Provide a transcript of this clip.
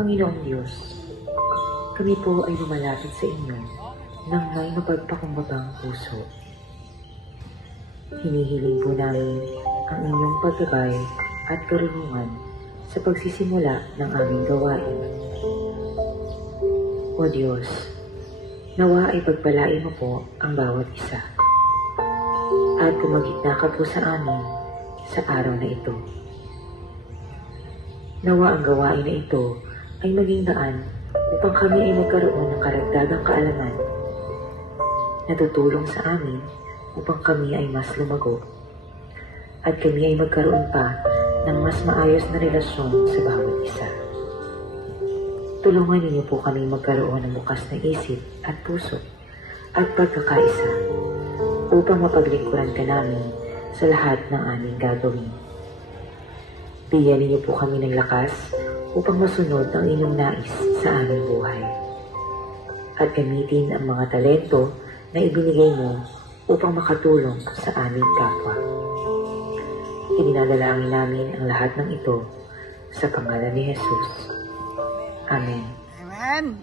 Panginoong Diyos, kami po ay lumalapit sa inyo ng may mapagpakumbabang puso. Hinihiling po namin ang inyong paggabay at karunungan sa pagsisimula ng aming gawain. O Diyos, nawa ay pagpalain mo po ang bawat isa at kumagitna ka po sa amin sa araw na ito. Nawa ang gawain na ito ay maging daan upang kami ay magkaroon ng karagdagang kaalaman na tutulong sa amin upang kami ay mas lumago at kami ay magkaroon pa ng mas maayos na relasyon sa bawat isa. Tulungan ninyo po kami magkaroon ng bukas na isip at puso at pagkakaisa upang mapaglingkuran ka namin sa lahat ng aming gagawin. Bigyan ninyo po kami ng lakas upang masunod ang inyong nais sa aming buhay. At gamitin ang mga talento na ibinigay mo upang makatulong sa aming kapwa. Ininadalangin namin ang lahat ng ito sa pangalan ni Jesus. Amen. Amen.